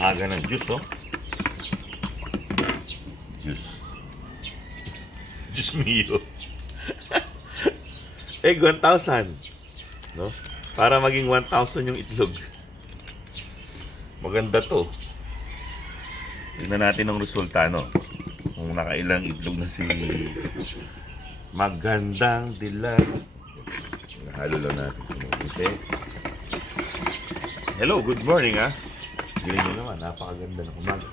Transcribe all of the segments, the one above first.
Aga ng juice, oh. Juice. Juice mio. Egg 1,000. No? Para maging 1,000 yung itlog. Maganda to. Tignan natin ang resulta, no? Kung nakailang itlog na si Magandang Dilag. Nahalo lang natin. Okay. Hello, good morning, ha? Galing nyo naman, napakaganda ng umaga.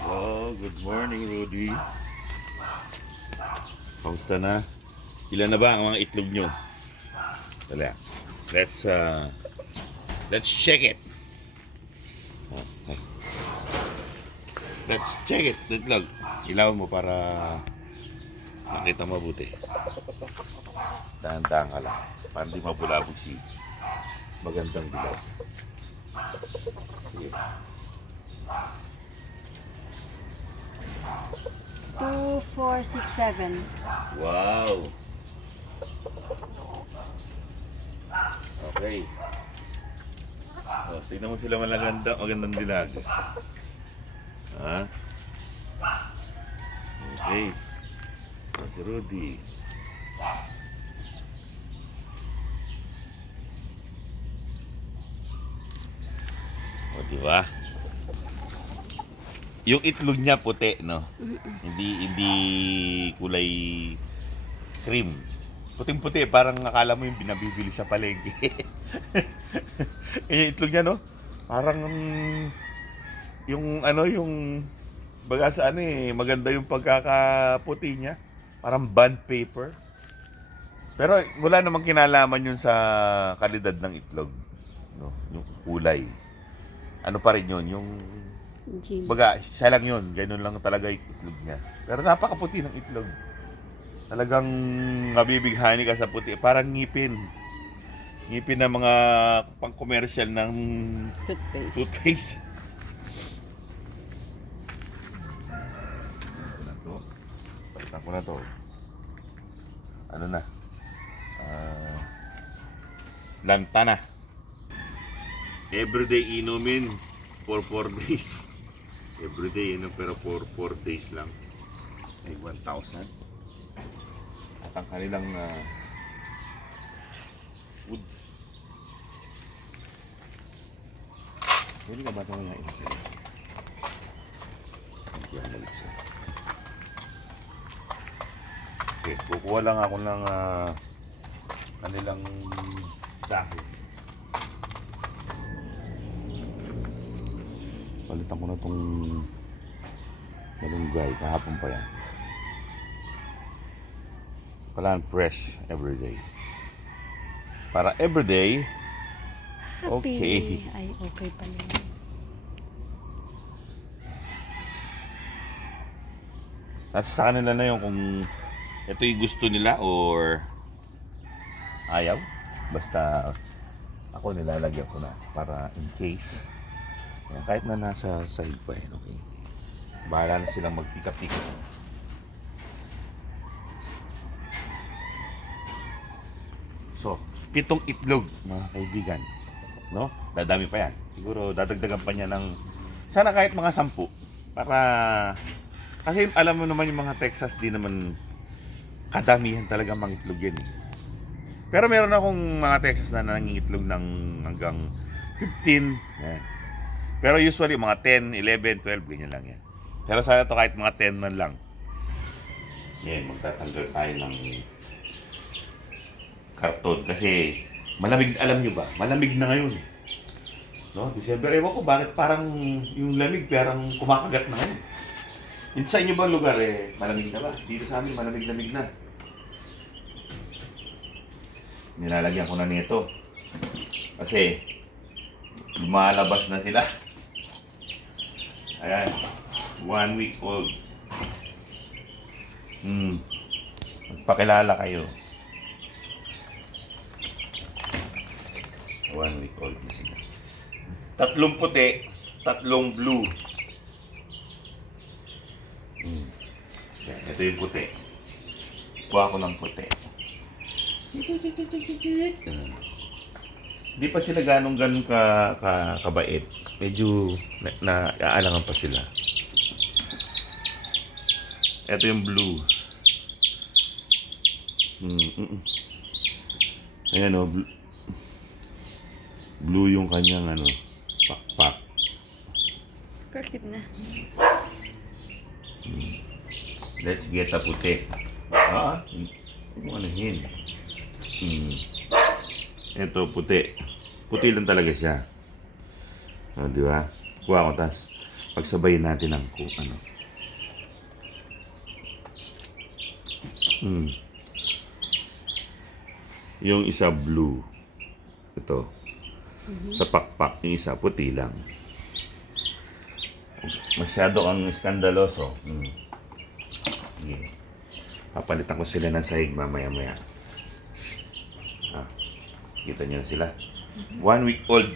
Hello, good morning, Rudy. Kamusta na? Ilan na ba ang mga itlog nyo? Wala. Let's check it. Let's check it. Itlog. Ilawan mo para makita mabuti. Dahan-dahan ka lang. Para di mabulabog si Magandang Dilag. Sige. 2, 4, 6, 7. Wow! Okay. Oh, tignan mo sila magandang dilag. Ha? Okay. Oh, si Rudy. O, diba? Yung itlog niya puti, no? Hindi kulay cream. Puting-puti, parang akala mo yung binabibili sa palengke. Yung itlog niya, no? Parang yung baga sa maganda yung pagkakaputi niya. Parang bond paper. Pero wala namang kinalaman yun sa kalidad ng itlog, no? Yung kulay. Ano pa rin yun, yung baga, siya lang yun. Ganun lang talaga yung itlog niya. Pero napakaputi ng itlog. Talagang mabibighani ka sa puti. Parang ngipin. Ngipin na mga pang-commercial ng toothpaste. Palitan ko na to. Ano na? Lantana. Everyday inumin for 4 days. Everyday inom pero for 4 days lang. Ay 1,000. At ang kanilang wood. Pwede ka ba ito ngayon sila? Hindi ang maliksa. Okay, kukuha lang ako ng kanilang dahil. Palitan ko na itong malunggay. Kahapon pa yan. Kailangan fresh everyday. Para everyday, okay. Ay, okay pala. Nasa sa kanila na yun kung ito yung gusto nila or ayaw. Basta ako nilalagyan ko na para in case. Yan, kahit na nasa sahig pa yan, okay. Bahala na silang magpika-pika. So, 7 itlog, mga kaibigan. No? Dadami pa yan. Siguro dadagdagan pa niya ng sana kahit mga 10 para kasi alam mo naman yung mga Texas di naman kadamihan talaga mga itlog yan. Pero meron akong mga Texas na nangingitlog ng hanggang 15. Yan. Pero usually mga 10, 11, 12 ganyan lang yan. Pero sana to kahit mga 10 man lang. Yan, magtatanggal tayo ng karton kasi malamig, alam nyo ba? Malamig na ngayon. No? December, ewan ko bakit parang yung lamig parang kumakagat na ngayon. Yung sa inyo ba lugar malamig na ba? Dito sa amin malamig-lamig na. Nilalagyan ko na nito. Kasi lumalabas na sila. Ayan. 1 week old. Magpakilala kayo. 1 week old na sila. 3 puti, 3 blue. Yan, ito yung puti. Kuha ko ng puti. Hindi pa sila ganong kabait. Medyo naaalangan pa sila. Ito yung blue. Ayan o, blue yung kanyang pakpak. Perfect na. Let's get a puti. Huwag mo anahin. Ito, puti. Puti lang talaga siya. Di ba? Kuha ko, tas pagsabayin natin ang Yung isa blue. Ito. Sa pakpak, yung isa puti lang. Masyado ang skandaloso. Sige. Papalitan ko sila ng sahig mamaya-maya. Kita niyo na sila. 1 week old.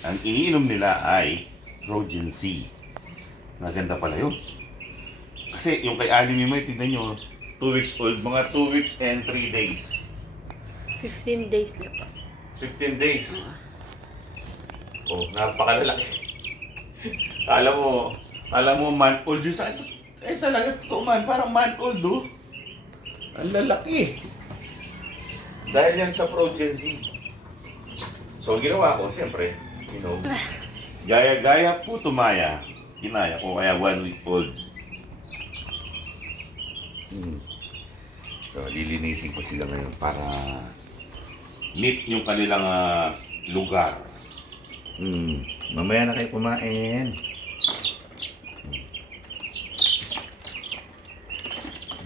Ang iniinom nila ay Trojan C. Maganda pala yun. Kasi yung kay Ali Mimoy, tignan nyo, 2 weeks old, mga 2 weeks and 3 days. 15 days lang po. 15 days. Oh, napakalalaki. Alam mo, man-old yun sa talaga to man, parang man-old oh. Ang lalaki. Dahil yan sa Progency. So, ginawa ko, siyempre, gaya-gaya po tumaya. Ginaya ko kaya 1 week old. So, lilinisin ko sila ngayon para neat yung kanilang lugar. Mamaya na kayo kumain.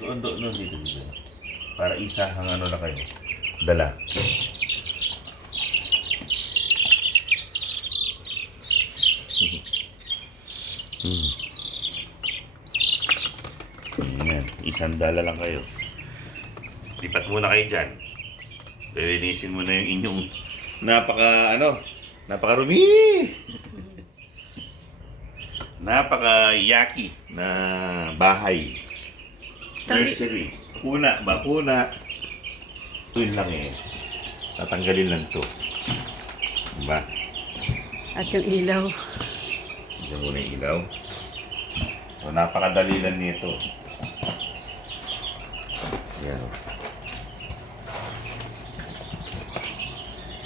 Doon, dito. Para isa hang na kayo. Dala. Ayan, isang dala lang kayo. Lipat muna kayo dyan. Lilinisin mo na yung inyong napakarumi! Napaka-yaki na bahay. Nursery. Puna. Ito yun lang eh. Tatanggalin lang to. Diba? At yung ilaw. Diyan muna yung ilaw. So, napakadali lang nito. Yan.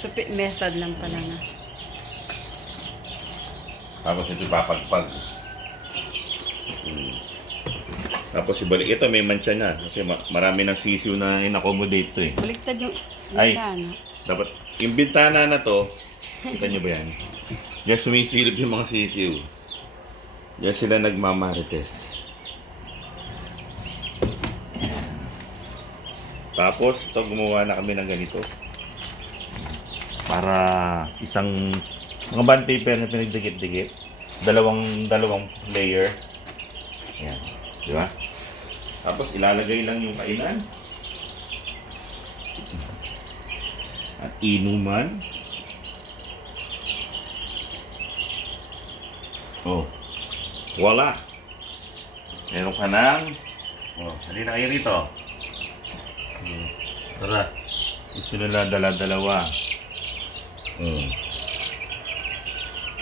Tupi method lang pala na. Tapos ito papagpag. Tapos ibalik. Ito may mancha na. Kasi marami ng sisiw na in-accommodate to eh. Baliktad yung Ay. bintana. Dapat, yung bintana na to, kita nyo ba yan? Diyan sumisilip yung mga sisiw. Diyan sila nagmamarites. Tapos, ito gumawa na kami ng ganito. Para isang mga bond paper na pinagdikit-dikit. Dalawang layer. Ayan. Di ba? Tapos ilalagay lang yung kainan. At inuman. Oh. Voila. Meron ka ng halina kayo rito. Tara. Gusto nila dala-dalawa.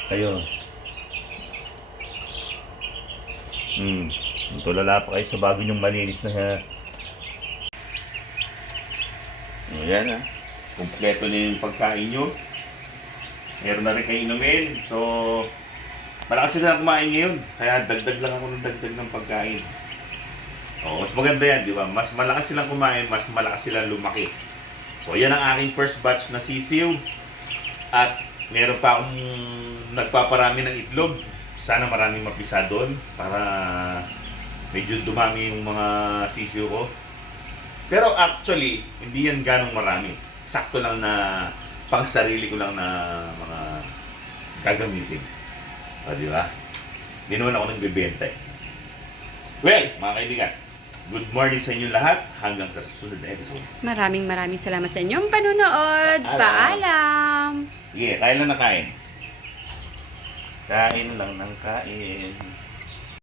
Kayo. Tulala pa kayo sa bago nyong malinis na Ayan Kompleto na yung pagkain nyo. Meron na rin kayo inumin. So, malakas sila kumain ngayon. Kaya dagdag lang ako ng dagdag ng pagkain. Mas maganda yan, di ba? Mas malakas silang kumain, mas malakas silang lumaki. So, yan ang aking first batch na sisiw. At meron pa akong nagpaparami ng itlog. Sana maraming mapisa doon para medyo dumami yung mga sisiw ko. Pero actually, hindi yan ganong marami. Sakto lang na pang sarili ko lang na mga gagamitin. O, di ba? Hindi naman ako nagbibenta eh. Well, mga kaibigan, good morning sa inyo lahat. Hanggang sa susunod na episode. Maraming salamat sa inyong panunood. Paalam! Sige, kain lang na kain. Kain lang ng kain.